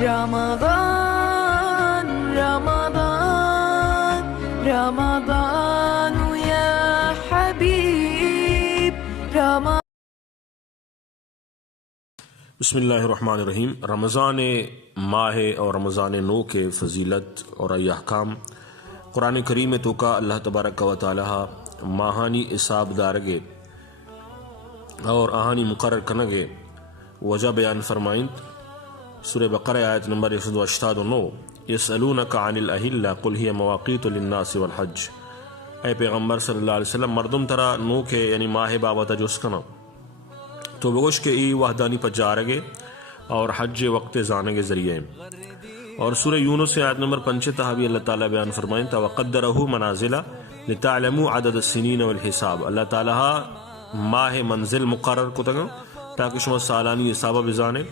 رمضان رمضان رمضان يا حبيب رمضان. بسم اللہ الرحمن الرحیم. رمضان ماہ اور رمضان نو کے فضیلت اور احکام قرآن کریم تو کا اللہ تبارک و تعالی ماہانی حساب دارگے اور آہانی مقرر کنگے وجہ بیان فرمائند. سورہ بقرہ آیت نمبر 189. یسألونک عن الاہلہ قل ہی مواقیت للناس والحج. اے پیغمبر صلی اللہ علیہ وسلم مردم ترا نو کے یعنی ماہ بابتا جس کنا تو بگوش کے ای وحدانی پر جارگے اور حج وقت زانے کے ذریعے. اور سورہ یونس آیت نمبر 5 تحوی اللہ تعالیٰ بیان فرمائیں تا وقدرہ منازلہ لتعلموا عدد السنین والحساب. اللہ تعالیٰ ماہ منزل مقرر کو تگا تاکہ شما سالانی حسابہ بزانے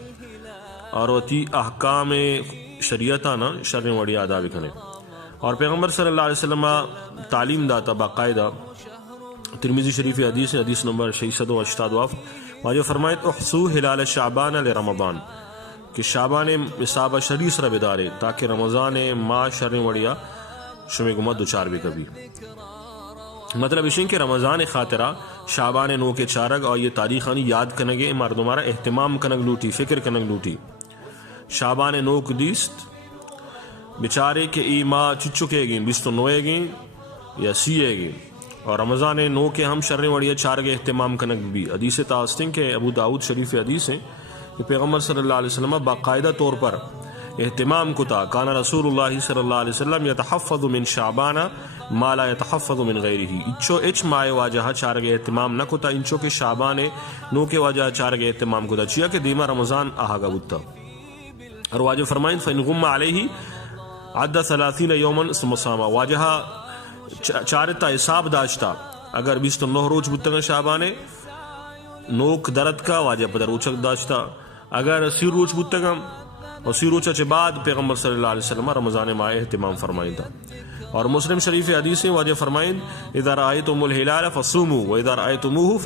اور وتی احکام شریعتانا شرع وڑی ادا بکنے. اور پیغمبر صلی اللہ علیہ وسلم تعلیم داتا باقاعدہ ترمذی شریف حدیث نمبر 688 واجہ فرمائت احسو ہلال شعبان لرمضان کہ شعبان حسابہ شریع سر بدارے تاکہ رمضان ماہ شرع وڑیا شمی گمت دوچار بھی کبھی. مطلب اشین کہ رمضان خاطرہ شعبان نو کے چارگ اور یہ تاریخانی یاد کنگے مردمارا اہتمام کنگ لوٹی فکر کنگ لوٹی. شعبان نو کدیست بیچارے کہ ای ماہ چچکے گئیں 29 گئیں یا سیے گئیں اور رمضان نو کے ہم شرع وڑیا چارگ اہتمام کنگ بھی. حدیث تاستن کے ابو داؤد شریف حدیث ہیں کہ پیغمبر صلی اللہ علیہ وسلم باقاعدہ طور پر اہتمام کتا کانا رسول اللہ صلی اللہ علیہ وسلم یتحفظ من شعبان ما لا یتحفظ من غیرہ. اچھو اچ مائے واجہ چارگ اہتمام نہ کتا انچو کے شعبان نو کے واجہ چارگ اہتمام کتا چیا کہ دیما رمضان آہا بتا. اور واجہ فرمائیں فإن غم علیہ عد 30 یوما ثم صام. واجہ چارتا حساب داشتا اگر 29 روز بتگا شعبانے نوک درد کا واجہ پدر روچک داشتا اگر 30 روز بتگا اور 30 روچہ چے بعد پیغمبر صلی اللہ علیہ وسلم رمضان ماہ اہتمام فرمائیں تھا. اور مسلم شریف حدیث ہیں واجہ فرمائیں اذا رأيتم الهلال فصوموا واذا رأيتموه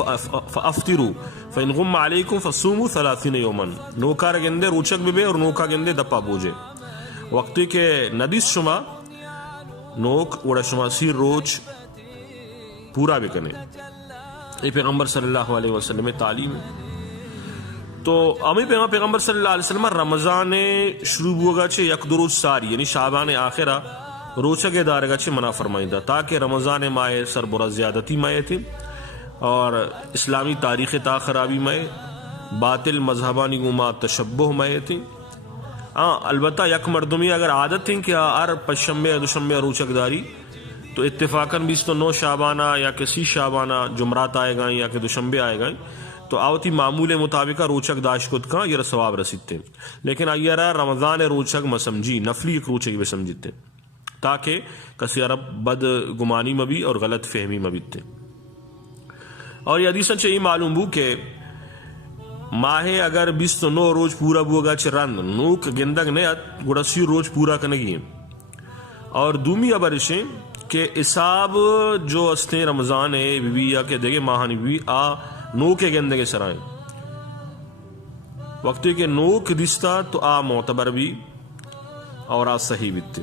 فافطروا فإن غم عليكم فصوموا 30 یوما. نوکار گندے روچک بھی اور نوکا گندے دپا بوجھے وقتی کہ ندیس شما نوک وڑا شما 30 روز پورا بکنے. یہ پیغمبر صلی اللہ علیہ وسلم تعلیم ہے. تو امی پیغمبر صلی اللہ علیہ وسلم رمضان شروع ہوگا چھے یک دو روز ساری یعنی شعبان آخرہ روچہ کے دارگا چھے منع فرمائیں دا تاکہ رمضان ماہ سربرا زیادتی ماہ تھے اور اسلامی تاریخ تا خرابی ماہ باطل مذہبانی گما تشبہ ماہ تھے. البتہ یک مردمی اگر عادت تھیں کہ ہر پشمبے دوشمبے روچک داری تو اتفاقاً 29 شعبانہ یا کہ 30 شعبانہ جمعرات آئے گائیں یا کہ دوشمبے آئے گائیں تو آوتی معمول مطابقہ روچک داشت کت کا یہ ثواب رسیدتے. لیکن آئیارا رمضان روچک مسمجھی نفلی ایک روچک بھی سمجھتے تاکہ کسی عرب بد گمانی میں بھی اور غلط فہمی میں بھی تے. اور یہ حدیث چاہیے معلوم ہو کہ ماہ اگر 29 روز پورا بوگا چھ رند نوک گندگ نیت گوڑا 30 روز پورا کنگی. اور دومی ابرشیں کہ حساب جو استے رمضان ہے بی یا کہ دیگے ماہانی بی آ نو کے گندے کے سرائیں وقتی کہ نوک دستا تو آ معتبر بھی اور آ صحیح بیتے.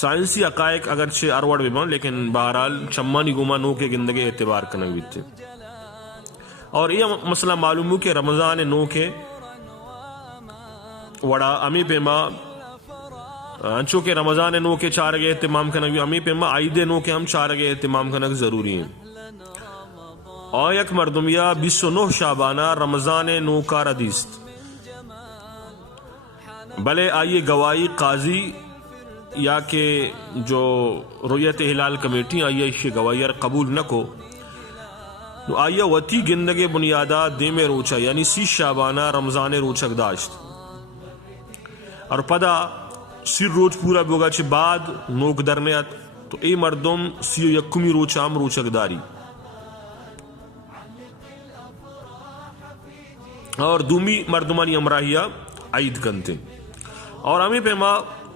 سائنسی حقائق اگرچہ اروڑ بھی بان لیکن بہرحال چمانی گما نو کے گندگے اعتبار کنگ بیتے. اور یہ مسئلہ معلوم ہو کہ رمضان نو کے وڑا امی پیما انچو کہ رمضان نو کے چارگے اہتمام کنگ بھی امی پیما عید نو کے ہم چارگے اہتمام کنگ ضروری ہیں. اور یک مردمیا 29 شعبانہ رمضان نو کا ردیست بلے آئیے گواہی قاضی یا کہ جو رؤیت ہلال کمیٹی آئیے اسے گواہی قبول نہ کو تو آئیے وتی گندگے بنیادہ دے میں روچہ یعنی 30 شعبانہ رمضان روچک داشت اور پدا 30 روز پورا بوگا چھ بعد نوک درنیت تو اے مردم 31 روچہ ہم روچک داری. اور دومی مردمانی امراہیہ عید کنتے. اور ہمیں پیما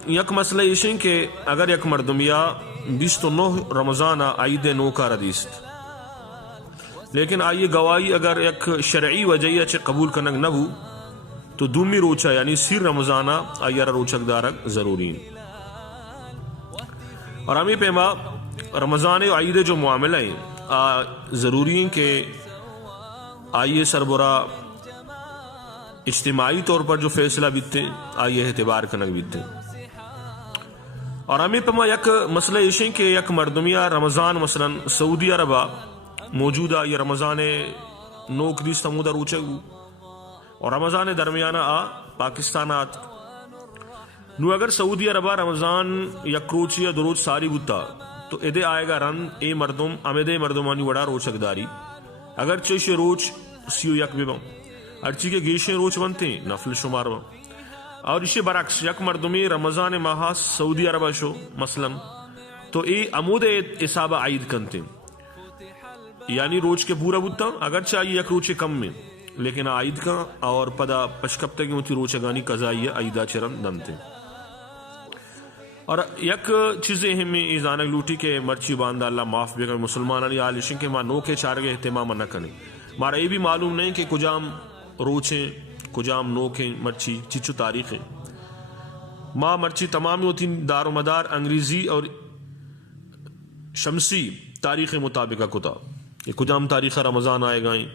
یک مسئلہ یہ کہ اگر یک مردمیا 29 رمضانہ عید نو کا ردیست لیکن آئیے گواہی اگر یک شرعی وجہ چھ قبول کنگ نہ ہو تو دومی روچا یعنی سیر رمضانہ آئیر روچک دارک ضرورین اور ہمیں پیما رمضان عید جو معاملہ ہیں ضروری ہیں کہ آئیے سربراہ اجتماعی طور پر جو فیصلہ بیتے ہیں آئیے اعتبار کنک بیتے ہیں اور ہمیں پیما یک مسئلہ یہ کہ یک مردمیہ رمضان مثلا سعودی عربہ موجودہ یہ رمضان نوک دیس تمودہ روچگو اور رمضان درمیانہ پاکستانات نو اگر سعودی عربہ رمضان یک روچ یا دو روچ ساری بتا تو ادے آئے گا رن اے مردم امیدے مردمانی وڑا روچک داری اگر چیش روچ سیو یک بے ارچی کے گیشیں روچ بنتے ہیں نفل شمار با اور اسے برعکس یک مردمی رمضان ماہ سعودی عربہ شو مثلا تو اے امود اصابہ عید کنتے یعنی روچ کے پورا بتا اگر چاہیے یک روچ کم میں لیکن عید کا اور پدا پشکپتے کی ہوتی روچگانی قضائی عیدہ چرن دمتے اور یک چیزیں ہمیں ایزانک لوٹی کے مرچی باندھا اللہ معاف بے کر مسلمان علی عالشن کے ماں نو کے چارگے اہتمام نہ کریں مارا یہ بھی معلوم نہیں کہ کجام روچیں کجام نوکیں مرچی چچو تاریخیں ماں مرچی تمام ہوتی دار و مدار انگریزی اور شمسی تاریخ مطابقہ کتا یہ کجام تاریخ رمضان آئے گائیں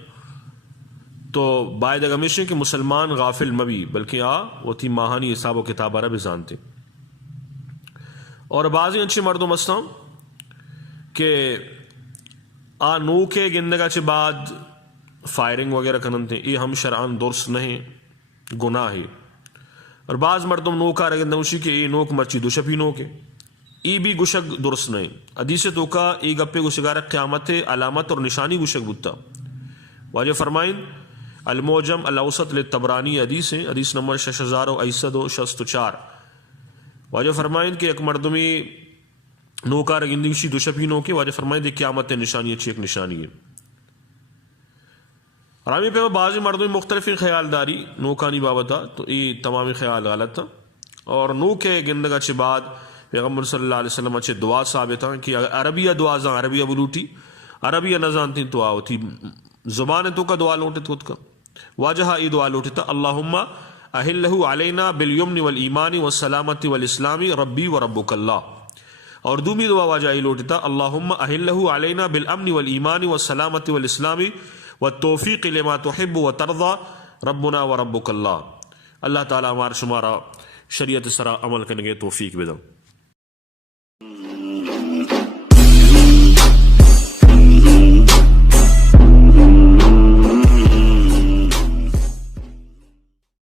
تو باید اگمیشن کہ مسلمان غافل مبی بلکہ وہ تھی ماہانی حساب و کتاب عرب جانتے اور بعضی اچھے مردم استاں کہ نو کے گندگا چے بعد فائرنگ وغیرہ کننتے یہ ہم شرعان درست نہیں گناہ ہے اور بعض مردم نو کا رگن نوشی کہ یہ نوک مرچی دو شپی نوکے ای بھی گشک درست نہیں حدیث تو کا ای گپے گشگار قیامت علامت اور نشانی گشک بتا واجہ فرمائیں الموجم الاوسط للطبرانی حدیث ہیں حدیث نمبر 6164 واجہ فرمائیں کہ ایک مردمی نوکار گندگشی دو شپی نوکے واجہ فرمائیں کہ قیامت نشانی اچھی ایک نشانی ہے رامی پہ بعض مردمی مختلف خیال داری نوکانی بابتا تو یہ تمامی خیال غلط تھا اور نو کے گندگا چھ بعد پیغمبر صلی اللہ علیہ وسلم اچھے دعا ثابت ہیں کہ عربیہ دعا زاں عربیہ بلوٹی عربیہ نہ جانتی تو ہوتی زبان تو کا دعا لوٹے خود کا واجہ ای دعا لوٹی تھا اللہم اہلہ علینا بالیمن والایمان والسلامت والاسلام ربی وربک اللہ اور دومی دعا واجہ ای لوٹی تھا اللہم اہلہ علینا بالامن والایمان والسلامت والاسلام والتوفیق لما تحب وترضى ربنا وربک اللہ اللہ تعالی ہمارا شمارا شریعت سرا عمل کرنے کے توفیق بدم